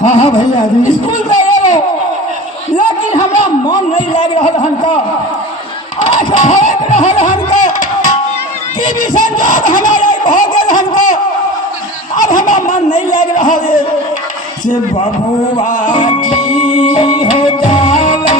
हाँ हाँ भैया जी स्कूल में एलो लेकिन हमरा मन नहीं लग रहा हन का आँख भरक रहल हन का कि भी संजोग हमारे हो गए हन का अब हमारा मन नहीं लग रहा है से बबुआ की हो जाला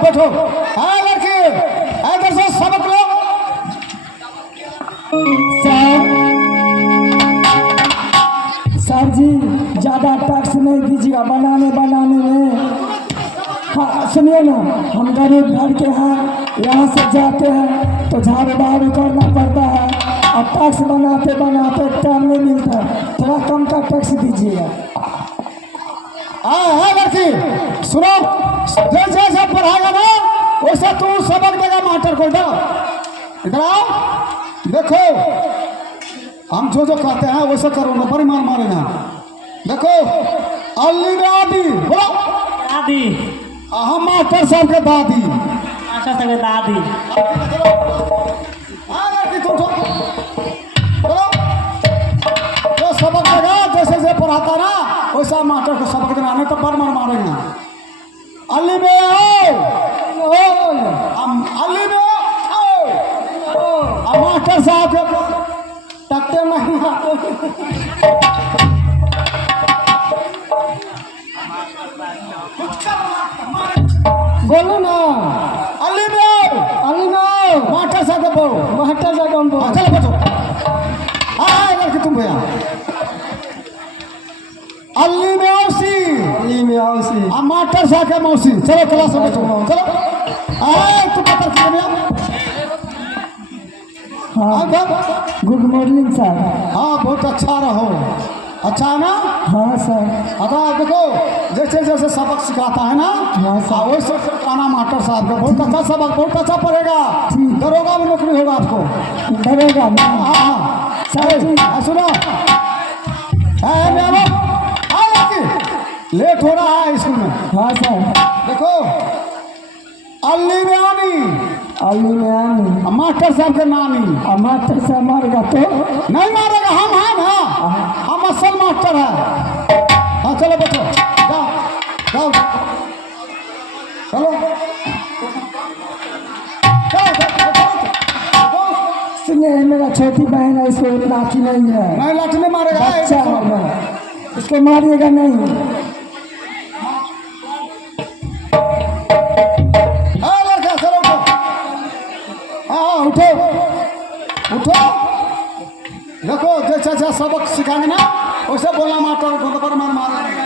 बैठो। हाँ लड़के इधर से सबक लो। सर जी ज़्यादा टैक्स नहीं दीजिएगा बनाने में। हाँ सुनिए ना, हम गरीब घर के हैं, यहाँ से जाते हैं तो झाड़ू बहारू करना पड़ता है और टैक्स बनाते टाइम नहीं मिलता है, थोड़ा कम का टैक्स दीजिएगा। हाँ लड़की सुनो, जैसे पढ़ाएगा ना वैसे तू सबक देगा मास्टर को। इधर आओ, देखो हम जो कहते हैं वैसे करो ना, परिमाण मारेगा। देखो अल्ली में आदि बोलो दादी, हम मास्टर साहब के दादी। मास्टर साहब के दादी। हाँ लड़की तुम बोलो, जो सबक देगा जैसे पढ़ाता ना वैसा मास्टर को सबक देना, नहीं तो परिमाण मारेगा। अल्ली में आओ, अल्ली में आओ, मास्टर साहब के टकते नहीं बोलो ना, अल्ली में आओ, मास्टर साहब के बोलो, मास्टर साहब हम बोलो। चलो बचो। हाँ लड़की तुम भैया अल्ली में मौसी, मास्टर साहब के मौसी। चलो क्लास में बैठो, चलो। तू पत्थर की भैया। हाँ गुड मॉर्निंग सर। हाँ बहुत अच्छा रहो, अच्छा है ना। हाँ सर। अगर देखो जैसे जैसे सबक सिखाता है ना, हाँ सर। वैसे आना मास्टर साहब का बहुत अच्छा सबक, बहुत अच्छा पढ़ेगा। दरोगा में नौकरी होगा आपको। डरेगा ना। हाँ सर जी सुनो, लेट हो रहा है स्कूल में। हाँ सर। देखो अल्ली में आनी, मास्टर साहब के नानी। मास्टर साहब मारेगा तो नहीं मारेगा, हम हैं ना, हम असल मास्टर है। हाँ चलो बच्चों, जाओ चलो सुनिए, मेरा छोटी बहन है, इसको लाठी नहीं है। नहीं लाठी नहीं मारेगा, बच्चा है, इसको मारिएगा नहीं। उठो। देखो जैसे सबक सिखाएंगे ना वैसे बोलना मास्टर को, तो पर मार मारेगा।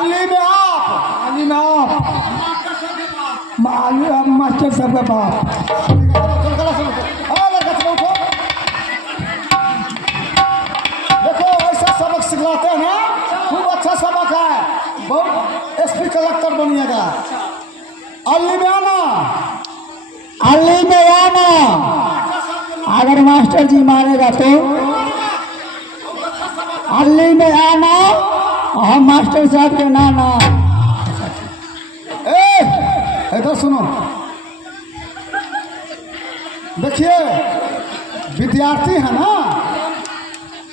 अल्ली में आप अली में आप मास्टर साहब का बाप। देखो ऐसा सबक सिखलाते हैं ना, खूब अच्छा सबक है, बहुत एसपी कलेक्टर बनिएगा। अल्ली में आना, अली में आना, अगर मास्टर जी मारेगा तो अली में आना, हम मास्टर साहब के नाना। इधर सुनो, देखिए विद्यार्थी है ना,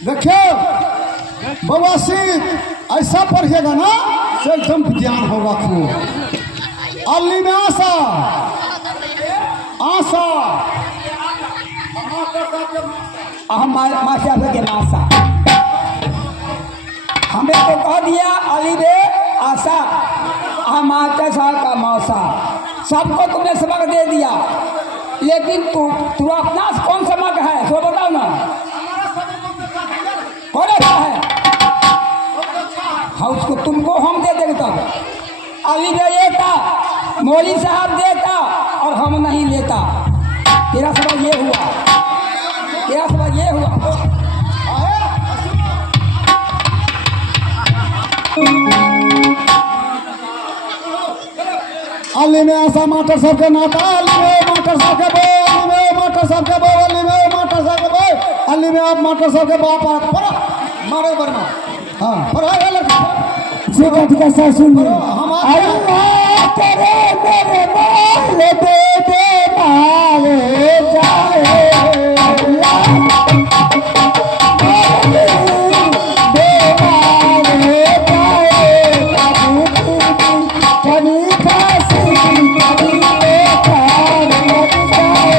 देखिए बवासीर ऐसा पढ़िएगा ना तो एकदम ज्ञान होगा खूब। अल्ली में आशा आशा, हम मास्टर के नासा, हमें तो कह दिया अली बे आशा, हम मास्टर साहब का मौसा। सबको तुमने सबक दे दिया, लेकिन तू अपना कौन सबक है सो बताओ ना, कौन अच्छा है? हाँ उसको तुमको हम दे देंगे तब। अली बे लेता, मौली साहब देता और हम नहीं लेता। तेरा सबक ये हुआ, तेरा सबक ये हुआ। अल्ली में आशा मास्टर साहब के नाता, अल्ली में मास्टर साहब के बो, अल्ली में मास्टर साहब के बो, अल्ली में मास्टर साहब के बो, अल्ली में आप मास्टर साहब के बाप आप पढ़ा मारे बरना। हाँ पढ़ाए लड़का सुन हम अल्लाह तेरे मेरे माल दे दे मारे जाए, अल्लाह दे मारे जाए, कभी खासी कभी बेकार लग जाए।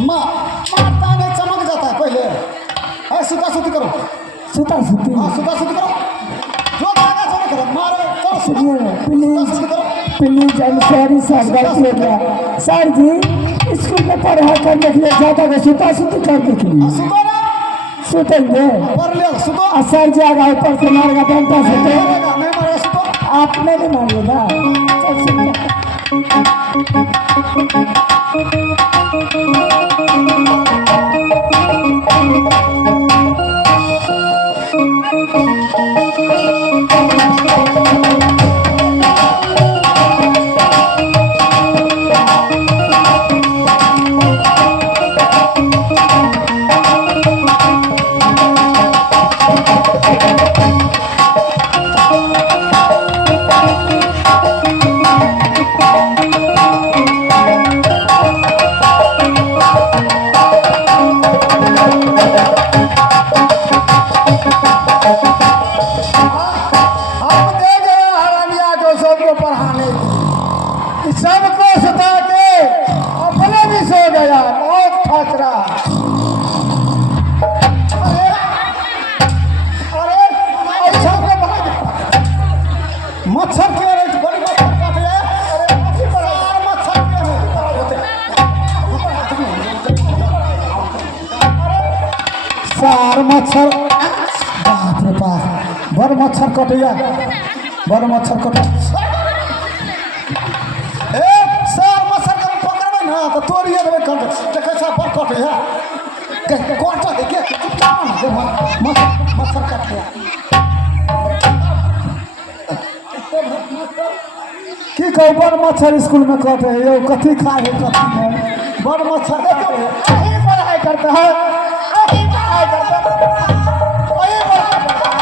मारता नहीं चमक जाता है पहले। सुता सुती करो, सुता सुती हाँ सुता सुती करो, जो करेगा जो नहीं करो, मारो करो, सुनिए सुता सुती करो। प्लीज आई सॉरी सर, गलती हो गया सर जी। स्कूल में पढ़ा करने के लिए जाता है, सुता सुती करने के लिए सुतो ना, सुतेंगे। पढ़ लिया सुतो, और सर जी आगा ऊपर से मारेगा डंडा से, तो मारेगा नहीं मारेगा सुतो। आपने नहीं मारिएगा। चल सुनिए, हम दे गए हरामिया को सबको पढ़ाने की, सबको सुता के अपने भी सो गया, बहुत खतरा। अरे ऐसा के भाग मच्छर के बड़ी मच्छर काट ले। अरे मच्छर के सार मच्छर, बाप रे बाप, बड़ मच्छर कटिया, बड़ मच्छर कटिया। ए सार मच्छर के पकड़बे ना तो तोड़िए देबे कर के कैसा पर कटिया के कोटा के मच्छर कटिया। की कहू बड़ मच्छर स्कूल में कटे है, यो कथी खाए है कथी नहीं, बड़ मच्छर कटे है। यही पढ़ाई करता है, यही पढ़ाई करता है, यही पढ़ाई करता है।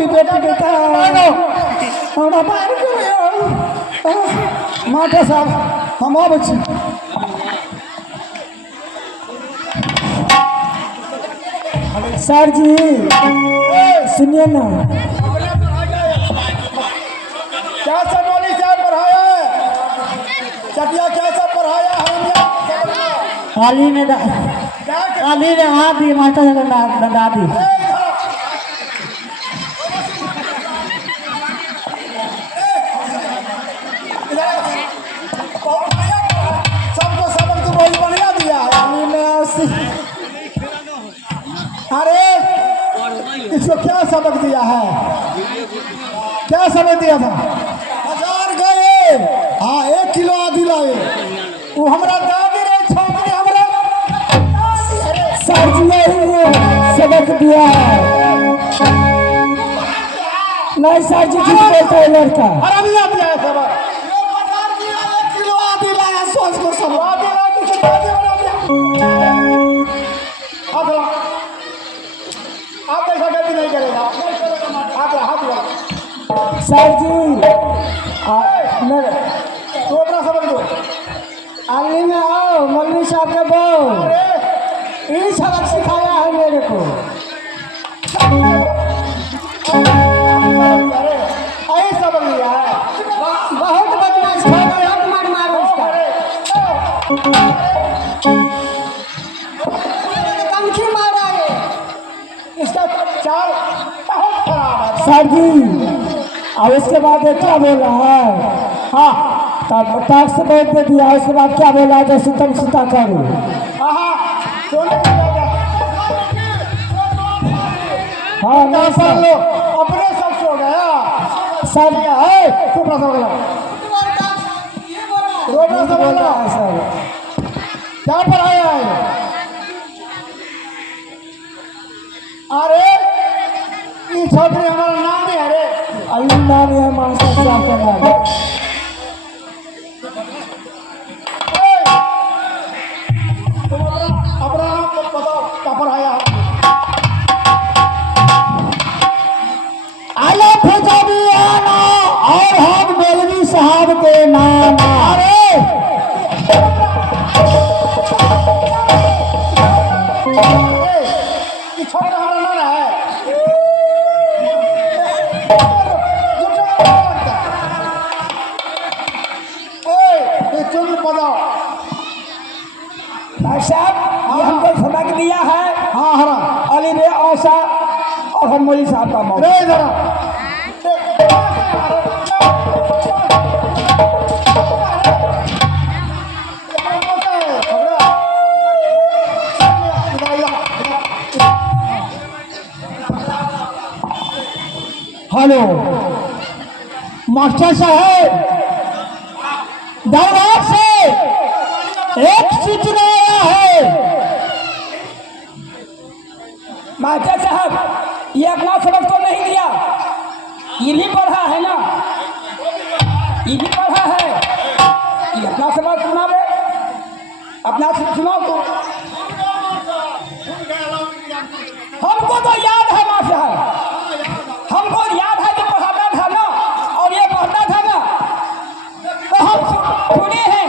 पिटे पिटे हमरा मार के मास्टर साहब हम आबै छी सर जी सुनिए ना क्या सब मौलवी साहब पढ़ाया है चटिया क्या सब पढ़ाया है थाली में हाथ दी मास्टर साहब दंडा दी सबको सबक तो बहुत बढ़िया दिया है अरे इसको क्या सबक दिया है क्या सबक दिया था 1000 गए हाँ 1 किलो आदि लाए वो हमरा दादी रे छोकरी हमरा सर जी ने सबक दिया है नहीं सर जी ठीक बोलता है लड़का अरे नहीं दिया है सबक 1 किलो आदि लाया सोच को सब आदि ला कुछ दादी बना दिया आप ऐसा गलती नहीं करेगा आप हाथ लगा सर जी तो अपना सबक दो अगली में आओ मौलवी साहब के बोल यही सबक सिखाया है मेरे को यही सबक लिया है बहुत बदमाश है बहुत मार मारो उसका कमखी मारा है इसका चाल बहुत खराब है सर जी और इसके बाद ये क्या बोला है हाँ तब टैक्स बोल दे दिया उसके बाद क्या बोला है जैसे तुम सीता करो हाँ नहीं कर सर लो अपने सब सो गया सर क्या है तू अपना सब गला रोना सब बोला गला है सर क्या पढ़ाया है अरे ये छोकरी हमारा नाम नहीं है रे अल्लाह नाम है मास्टर साहब का नाम तुम अपना नाम बताओ क्या पढ़ाया आलो फजाबियाना और हम मौलवी साहब के नाम अरे ये छोकरा हमारा नाम है ये तुम बताओ भाई साहब ये हमको सबक दिया है हाँ हरा अली बे औसा और हम मौलवी साहब का मौका रे जरा हेलो मास्टर साहब दरबार से एक सूचना आया है मास्टर साहब ये अपना सबक तो नहीं दिया ये भी पढ़ा है ना ये भी पढ़ा है ये अपना सबक सुना दे अपना सुनाओ तो हमको तो याद है मास्टर साहब हमको याद है कि पढ़ाता था ना और ये पढ़ता था ना तो हम सुने हैं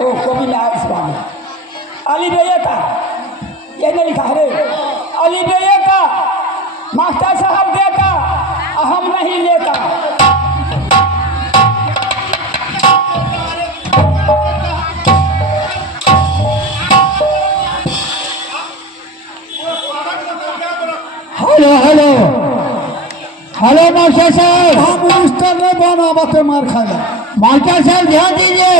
ओ कभी ना इस बात अली बेये का ये नहीं लिखा है रे अली बेये का मास्टर साहब देता हम नहीं लेता हेलो हेलो हेलो मास्टर साहब हम मिनिस्टर ने बना बातें मार खाया मास्टर साहब ध्यान दीजिए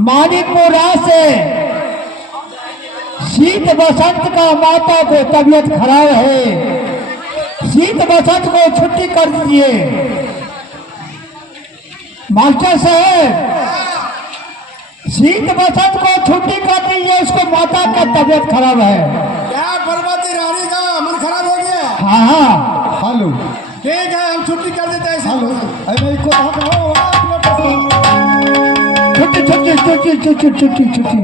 मानिकपुरा से शीत बसंत का माता को तबीयत खराब है शीत बसंत को छुट्टी कर दीजिए मास्टर साहब शीत बसंत को छुट्टी कर दीजिए उसको माता का तबीयत खराब है क्या पर्वती रानी का मन खराब हो गया हाँ हाँ हेलो ठीक है हम छुट्टी कर देते हैं हेलो अरे को छुट्टी छुट्टी छुट्टी छुट्टी छुट्टी छुट्टी